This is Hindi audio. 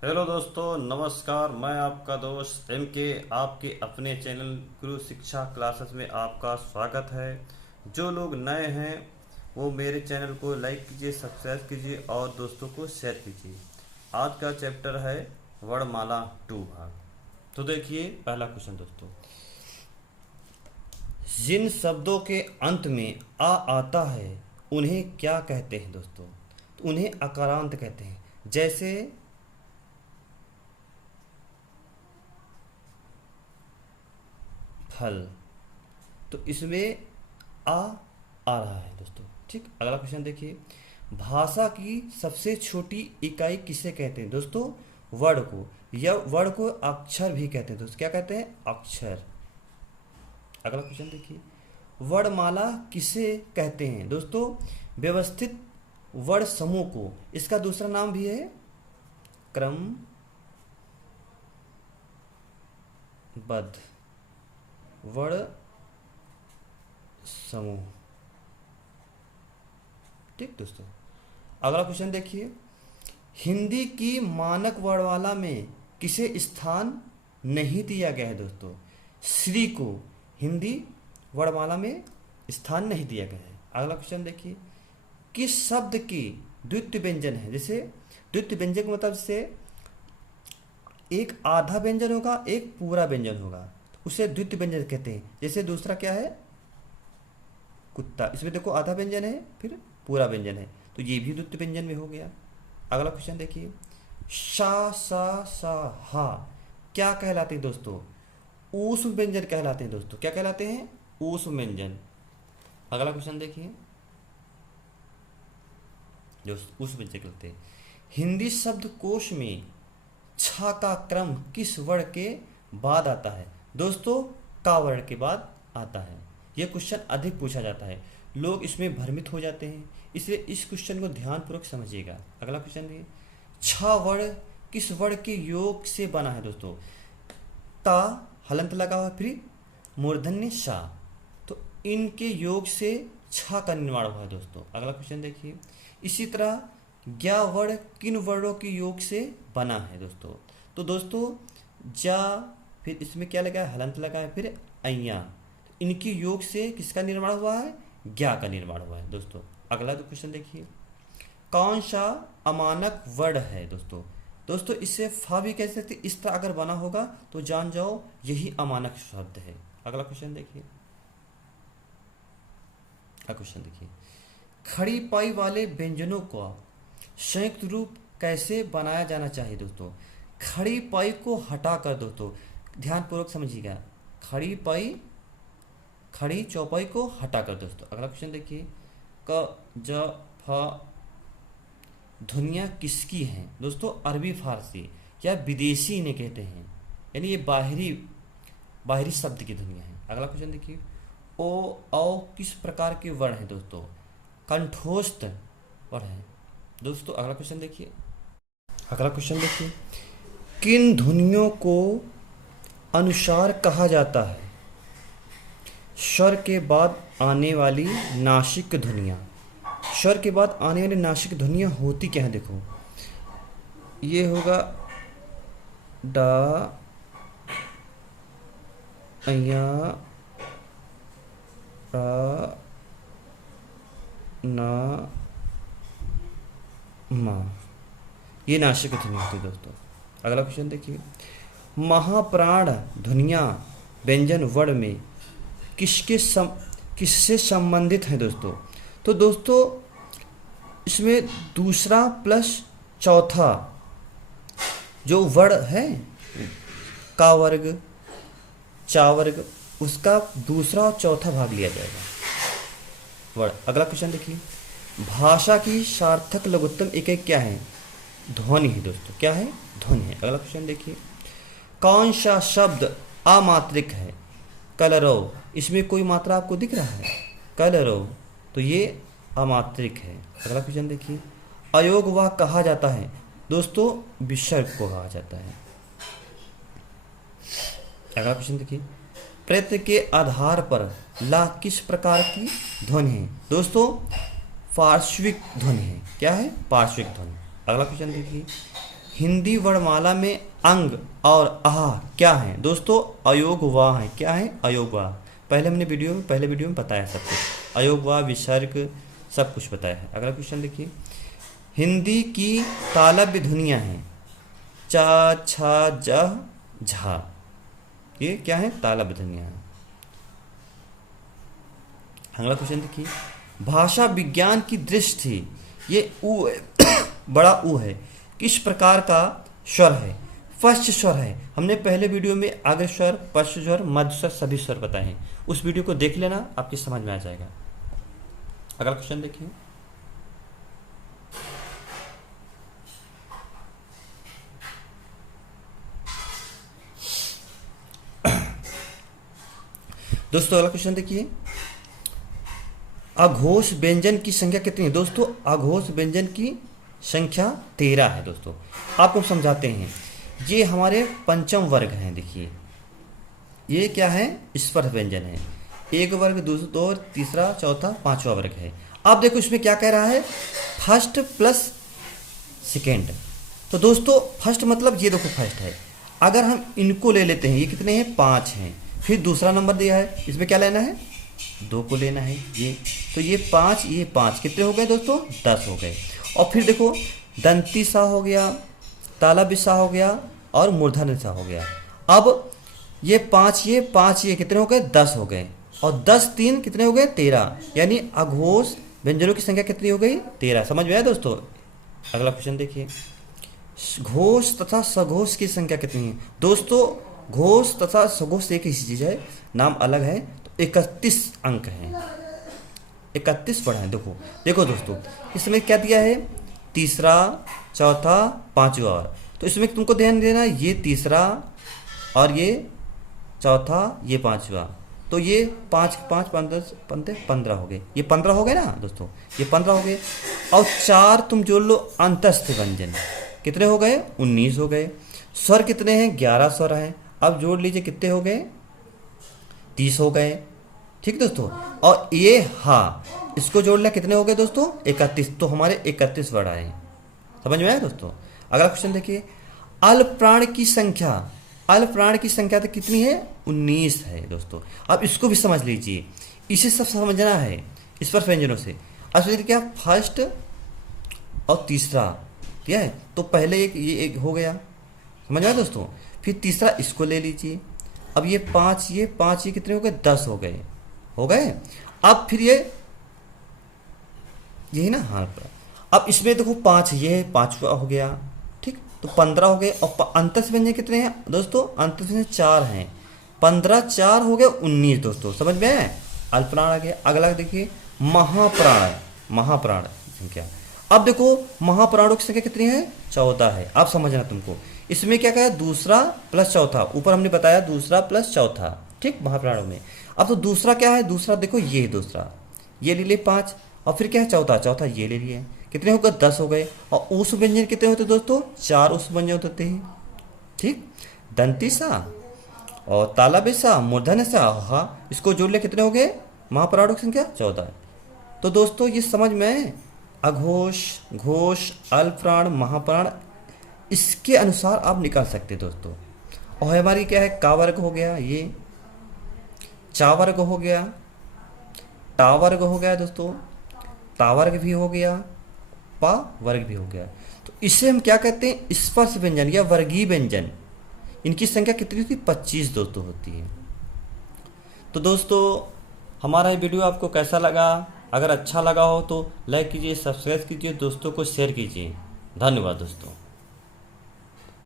हेलो दोस्तों, नमस्कार। मैं आपका दोस्त एम के आपके अपने चैनल गुरु शिक्षा क्लासेस में आपका स्वागत है। जो लोग नए हैं वो मेरे चैनल को लाइक कीजिए, सब्सक्राइब कीजिए और दोस्तों को शेयर कीजिए। आज का चैप्टर है वर्णमाला 2 भाग। तो देखिए पहला क्वेश्चन दोस्तों, जिन शब्दों के अंत में आ आता है उन्हें क्या कहते हैं दोस्तों? तो उन्हें अकारांत कहते हैं। जैसे फल, तो इसमें आ रहा है दोस्तों। ठीक, अगला क्वेश्चन देखिए, भाषा की सबसे छोटी इकाई किसे कहते हैं दोस्तों? वर्ड को, या वर्ड को अक्षर भी कहते हैं दोस्तों। क्या कहते हैं? अक्षर। अगला क्वेश्चन देखिए, वर्णमाला किसे कहते हैं दोस्तों? व्यवस्थित वर्ण समूह को। इसका दूसरा नाम भी है क्रमबद्ध वर्ण समूह। ठीक दोस्तों, अगला क्वेश्चन देखिए, हिंदी की मानक वर्णमाला में किसे स्थान नहीं दिया गया है दोस्तों? श्री को हिंदी वर्णमाला में स्थान नहीं दिया गया है। अगला क्वेश्चन देखिए, किस शब्द की द्वितीय व्यंजन है? जैसे द्वितीय व्यंजन का मतलब से एक आधा व्यंजन होगा, एक पूरा व्यंजन होगा, उसे द्वितीय व्यंजन कहते हैं। जैसे दूसरा क्या है? कुत्ता। इसमें देखो आधा व्यंजन है फिर पूरा व्यंजन है, तो ये भी द्वितीय व्यंजन में हो गया। अगला क्वेश्चन देखिए, शा सा सा हा क्या कहलाते हैं दोस्तों? ऊष्म व्यंजन कहलाते हैं दोस्तों। क्या कहलाते हैं? ऊष्म व्यंजन। अगला क्वेश्चन देखिए, जो ऊष्म व्यंजन कहते हैं। हिंदी शब्दकोश में छा का क्रम किस वर्ण के बाद आता है दोस्तों? का वर्ण के बाद आता है। यह क्वेश्चन अधिक पूछा जाता है, लोग इसमें भ्रमित हो जाते हैं, इसलिए इस क्वेश्चन को ध्यानपूर्वक समझिएगा। अगला क्वेश्चन देखिए, छा वर्ण किस वर्ण के योग से बना है दोस्तों? ता हलंत लगा हुआ, फिर मूर्धन्य शा, तो इनके योग से छा का निर्माण हुआ है दोस्तों। अगला क्वेश्चन देखिए, इसी तरह ज्ञा वर्ण किन वर्णों के योग से बना है दोस्तों? तो दोस्तों जा, फिर इसमें क्या लगा है? हलंत लगा है, फिर अय्या, इनके योग से किसका निर्माण हुआ है? ज्ञा का निर्माण हुआ है दोस्तों। अगला तो क्वेश्चन देखिए, कौन सा अमानक वर्ण है दोस्तों? दोस्तों इससे फा भी कह सकते, इस तरह अगर बना होगा तो जान जाओ यही अमानक शब्द है। अगला क्वेश्चन देखिए, खड़ी पाई वाले व्यंजनों का संयुक्त रूप कैसे बनाया जाना चाहिए दोस्तों? खड़ी पाई को हटाकर दोस्तों ध्यानपूर्वक समझिएगा, खड़ी चौपाई को हटाकर दोस्तों। अगला क्वेश्चन देखिए, क ज फ ध्वनियाँ किसकी हैं दोस्तों? अरबी फारसी या विदेशी इन्हें कहते हैं, यानी ये बाहरी शब्द की ध्वनियाँ हैं। अगला क्वेश्चन देखिए, ओ औ किस प्रकार के वर्ण हैं दोस्तों? कंठोस्त वर्ण है दोस्तों। अगला क्वेश्चन देखिए, किन ध्वनियों को अनुसार कहा जाता है? स्वर के बाद आने वाली नासिक ध्वनियाँ। स्वर के बाद आने वाली नासिक ध्वनियाँ होती क्या है? देखो ये होगा डा, अया, रा, ना, मा, ये नासिक ध्वनि होती है दोस्तों। अगला क्वेश्चन देखिए, महाप्राण ध्वनियाँ व्यंजन वर्ण में किससे संबंधित है दोस्तों? तो दोस्तों इसमें दूसरा प्लस चौथा जो वर्ण है, का वर्ग, चा वर्ग, उसका दूसरा और चौथा भाग लिया जाएगा वर्ण। अगला क्वेश्चन देखिए, भाषा की सार्थक लघुत्तम इकाई क्या है? ध्वनि है दोस्तों। क्या है? ध्वनि है। अगला क्वेश्चन देखिए, कौन सा शब्द अमात्रिक है? कलरव, इसमें कोई मात्रा आपको दिख रहा है? कलरव, तो ये अमात्रिक है। अगला क्वेश्चन देखिए, अयोग वाह कहा जाता है दोस्तों? विसर्ग को कहा जाता है। अगला क्वेश्चन देखिए, प्रत्यय के आधार पर ला किस प्रकार की ध्वनि है दोस्तों? पार्श्विक ध्वनि है। क्या है? पार्श्विक ध्वनि। अगला क्वेश्चन देखिए, हिंदी वर्णमाला में अंग और आह क्या है दोस्तों? अयोगवाह है। क्या है? अयोगवाह। पहले वीडियो में बताया सब कुछ, अयोगवाह, विसर्ग, सब कुछ बताया है। अगला क्वेश्चन देखिए, हिंदी की तालव्य ध्वनियाँ हैं चा, छा, जह, झा। ये क्या है? तालव्य ध्वनियाँ हैं। अगला क्वेश्चन देखिए, भाषा विज्ञान की दृष्टि, ये ऊ बड़ा ऊ है, किस प्रकार का स्वर है? फर्स्ट स्वर है। हमने पहले वीडियो में अग्र स्वर, पश्च स्वर, मध्य स्वर, सभी स्वर बताए हैं। उस वीडियो को देख लेना, आपकी समझ में आ जाएगा। अगला क्वेश्चन देखिए, दोस्तों अगला क्वेश्चन देखिए, अघोष व्यंजन की संख्या कितनी है? दोस्तों अघोष व्यंजन की संख्या 13 है। दोस्तों आपको समझाते हैं, ये हमारे पंचम वर्ग हैं। देखिए ये क्या है? स्पर्श व्यंजन है। एक वर्ग, दूसरा, दो, तीसरा, चौथा, पांचवा वर्ग है। अब देखो इसमें क्या कह रहा है? First plus second. तो दोस्तों फर्स्ट मतलब ये देखो फर्स्ट है, अगर हम इनको ले लेते हैं, ये कितने हैं? 5 हैं। फिर दूसरा नंबर दिया है, इसमें क्या लेना है? 2 को लेना है। ये तो ये 5, ये 5 कितने हो गए दोस्तों? 10 हो गए। और फिर देखो दंती सा हो गया, तालव्य सा हो गया और मूर्धन्य सा हो गया। अब ये 5 ये कितने हो गए? 10 हो गए। और 10 3 कितने हो गए? 13। यानी अघोष व्यंजनों की संख्या कितनी हो गई? 13। समझ में आया दोस्तों? अगला क्वेश्चन देखिए, घोष तथा सघोष की संख्या कितनी है? दोस्तों घोष तथा सघोष एक ही चीज है, नाम अलग है। तो 31 अंक हैं, 31 पढ़ा है। देखो दोस्तों इसमें क्या दिया है? तीसरा, चौथा, पांचवा। तो इसमें तुमको ध्यान देना, ये तीसरा और ये चौथा, ये पांचवा। तो ये 5 5 15 हो गए। ये 15 हो गए ना दोस्तों, ये 15 हो गए। और 4 तुम जोड़ लो अंतस्थ व्यंजन, कितने हो गए? 19 हो गए। स्वर कितने हैं? 11 स्वर हैं। अब जोड़ लीजिए कितने हो गए? 30 हो गए। ठीक दोस्तों। और ये हा, इसको जोड़ लिया, कितने हो गए दोस्तों? 31। तो हमारे 31 वर्ड आए। समझ में आया दोस्तों? अगला क्वेश्चन देखिए, अल्प प्राण की संख्या, अल्प प्राण की संख्या तो कितनी है? 19 है दोस्तों। अब इसको भी समझ लीजिए, इसे सब समझना है स्पर्श व्यंजनों से। अब सोचिए क्या, फर्स्ट और तीसरा, ठीक है? तो पहले ये एक हो गया, समझ में आया दोस्तों? फिर तीसरा इसको ले लीजिए। अब ये 5 ये कितने हो गए? 10 हो गए, हो गए। अब फिर यही ना, हाँ। अब इसमें देखो 5, ये 5वां हो गया, ठीक। तो 15 हो गए। और अंतस्थ व्यंजन कितने हैं दोस्तों? अंतस्थ व्यंजन 4 हैं। 15 4 हो गए 19 दोस्तों। समझ में आया? अल्पप्राण आ गया। अगला देखिए, महाप्राण, महाप्राण संख्या। अब देखो महाप्राणों की संख्या कितनी है? 14 है। अब समझना तुमको, इसमें क्या कहा? दूसरा प्लस चौथा। ऊपर हमने बताया दूसरा प्लस चौथा, ठीक, महाप्राणों में। अब तो दूसरा क्या है? दूसरा देखो ये दूसरा, ये ले लिए 5। और फिर क्या है? चौथा, चौथा ये ले लिए, कितने हो गए? 10 हो गए। और उस व्यंजन कितने होते दोस्तों? 4 उस व्यंजन होते हैं, ठीक। दंती सा और तालव्य सा, मूर्धन्य सा, हा, इसको जोड़ ले, कितने हो गए? महाप्राणों की संख्या 14। तो दोस्तों ये समझ में, अघोष, घोष, अल्पप्राण, महाप्राण, इसके अनुसार आप निकाल सकते दोस्तों। और हमारी क्या है? का वर्ग हो गया, ये चा वर्ग हो गया, टा वर्ग हो गया दोस्तों, ता वर्ग भी हो गया, पा वर्ग भी हो गया। तो इसे हम क्या कहते हैं? स्पर्श व्यंजन या वर्गीय व्यंजन। इनकी संख्या कितनी होती है? 25 दोस्तों होती है। तो दोस्तों हमारा ये वीडियो आपको कैसा लगा? अगर अच्छा लगा हो तो लाइक कीजिए, सब्सक्राइब कीजिए, दोस्तों को शेयर कीजिए। धन्यवाद दोस्तों।